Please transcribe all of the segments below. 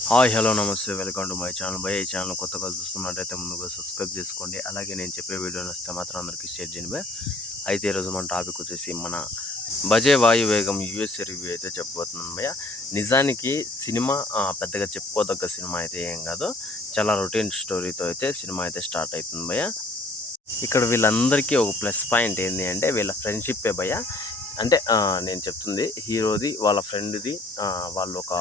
Hi hello నమస్తే welcome to my channel భయ. ఈ ఛానల్ కొత్తగా చూస్తున్నట్టయితే ముందుగా సబ్స్క్రైబ్ చేసుకోండి. అలాగే నేను చెప్పే వీడియోని వస్తే మాత్రం అందరికీ షేర్ చేయండి భయ. అయితే ఈరోజు మన టాపిక్ వచ్చేసి మన బజే వాయు వేగం యూఎస్ఏ రివ్యూ అయితే చెప్పబోతున్నాను భయ. నిజానికి సినిమా పెద్దగా చెప్పుకోదగ్గ సినిమా అయితే ఏం కాదు, చాలా రొటీన్ స్టోరీతో అయితే సినిమా అయితే స్టార్ట్ అవుతుంది భయ. ఇక్కడ వీళ్ళందరికీ ఒక ప్లస్ పాయింట్ ఏంటి అంటే వీళ్ళ ఫ్రెండ్షిప్పే భయ. అంటే నేను చెప్తుంది హీరోది వాళ్ళ ఫ్రెండ్ది, వాళ్ళు ఒక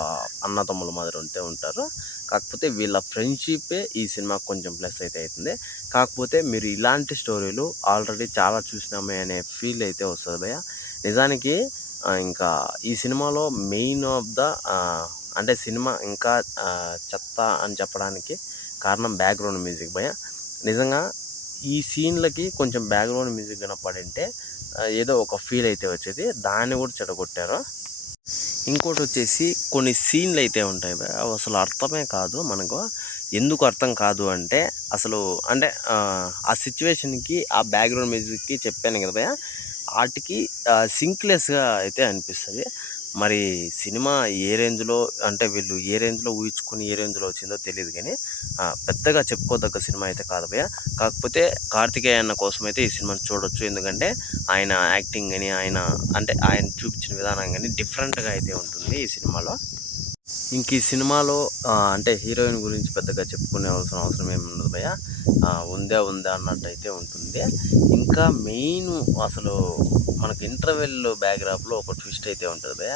అన్నదమ్ముల మాదిరి ఉంటారు. కాకపోతే వీళ్ళ ఫ్రెండ్షిప్పే ఈ సినిమాకి కొంచెం ప్లస్ అయితే అవుతుంది. కాకపోతే మీరు ఇలాంటి స్టోరీలు ఆల్రెడీ చాలా చూసినామే అనే ఫీల్ అయితే వస్తుంది భయ. నిజానికి ఇంకా ఈ సినిమాలో మెయిన్ ఆఫ్ ద అంటే సినిమా ఇంకా చెత్త అని చెప్పడానికి కారణం బ్యాక్గ్రౌండ్ మ్యూజిక్ భయ. నిజంగా ఈ సీన్లకి కొంచెం బ్యాక్గ్రౌండ్ మ్యూజిక్ కనపడింటే ఏదో ఒక ఫీల్ అయితే వచ్చేది, దాన్ని కూడా చెడగొట్టారు. ఇంకోటి వచ్చేసి కొన్ని సీన్లు అయితే ఉంటాయి అవి అసలు అర్థమే కాదు మనకు. ఎందుకు అర్థం కాదు అంటే అసలు అంటే ఆ సిచ్యువేషన్కి ఆ బ్యాక్గ్రౌండ్ మ్యూజిక్కి చెప్పాను కదా భయ, వాటికి సింక్లెస్గా అయితే అనిపిస్తుంది. మరి సినిమా ఏ రేంజ్లో అంటే వీళ్ళు ఏ రేంజ్లో ఊహించుకొని ఏ రేంజ్లో వచ్చిందో తెలియదు, కానీ పెద్దగా చెప్పుకోదగ్గ సినిమా అయితే కాదు భయ. కాకపోతే కార్తికేయ అన్న కోసం అయితే ఈ సినిమాని చూడొచ్చు. ఎందుకంటే ఆయన యాక్టింగ్ కానీ ఆయన చూపించిన విధానం కానీ డిఫరెంట్గా అయితే ఉంటుంది ఈ సినిమాలో. ఇంక ఈ సినిమాలో అంటే హీరోయిన్ గురించి పెద్దగా చెప్పుకునే అవసరం ఏమి ఉండదు భయ. ఉందా అన్నట్టు అయితే ఉంటుంది. ఇంకా మెయిన్ అసలు మనకు ఇంటర్వెల్ బ్యాక్గ్రాప్లో ఒక ట్విస్ట్ అయితే ఉంటుంది భయ.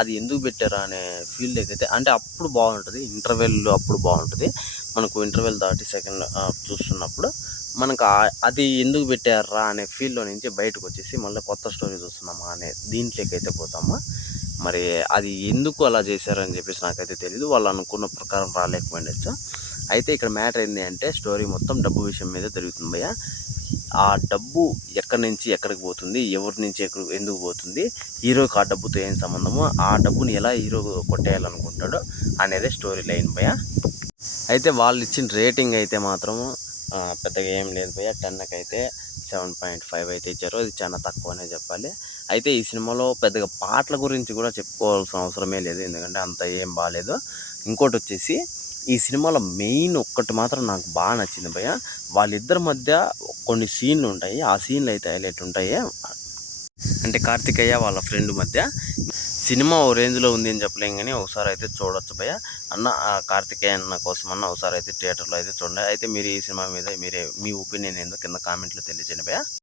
అది ఎందుకు పెట్టారా అనే ఫీల్ అయితే అంటే అప్పుడు బాగుంటుంది, ఇంటర్వెల్ అప్పుడు బాగుంటుంది. మనకు ఇంటర్వెల్ దాటి సెకండ్ చూస్తున్నప్పుడు మనకు అది ఎందుకు పెట్టారా అనే ఫీల్లో నుంచి బయటకు వచ్చేసి మళ్ళీ కొత్త స్టోరీ చూస్తున్నామా అనే దీంట్లోకి అయితే పోతామా. మరి అది ఎందుకు అలా చేశారని చెప్పేసి నాకైతే తెలియదు. వాళ్ళు అనుకున్న ప్రకారం రాలేకపోయిండొచ్చు. అయితే ఇక్కడ మ్యాటర్ ఏంటి అంటే స్టోరీ మొత్తం డబ్బు విషయం మీద తిరుగుతుంది భయ్య. ఆ డబ్బు ఎక్కడి నుంచి ఎక్కడికి పోతుంది, ఎవరి నుంచి ఎందుకు పోతుంది, హీరోకి ఆ డబ్బుతో ఏం సంబంధము, ఆ డబ్బుని ఎలా హీరో కొట్టేయాలనుకుంటాడో అనేదే స్టోరీ లైన్ భయ్య. అయితే వాళ్ళు ఇచ్చిన రేటింగ్ అయితే మాత్రము పెద్దగా ఏం లేదు భయ్య. 10కి అయితే 7.5 అయితే ఇచ్చారు. అది చాలా తక్కువనే చెప్పాలి. అయితే ఈ సినిమాలో పెద్దగా పాటల గురించి కూడా చెప్పుకోవాల్సిన అవసరమే లేదు, ఎందుకంటే అంత ఏం బాగాలేదు. ఇంకోటి వచ్చేసి ఈ సినిమాలో మెయిన్ ఒక్కటి మాత్రం నాకు బాగా నచ్చింది భయ్య. వాళ్ళిద్దరి మధ్య కొన్ని సీన్లు ఉంటాయి, ఆ సీన్లు అయితే హైలైట్ ఉంటాయి. అంటే కార్తికేయ వాళ్ళ ఫ్రెండ్ మధ్య సినిమా ఓ రేంజ్లో ఉంది అని చెప్పలేం, కానీ ఒకసారి అయితే చూడొచ్చు భయ్య. కార్తికేయ అన్న కోసం ఒకసారి అయితే థియేటర్లో అయితే చూడండి. అయితే మీరు ఈ సినిమా మీద మీ ఒపీనియన్ ఏందో కింద కామెంట్లో తెలియజేయండి భయ్య.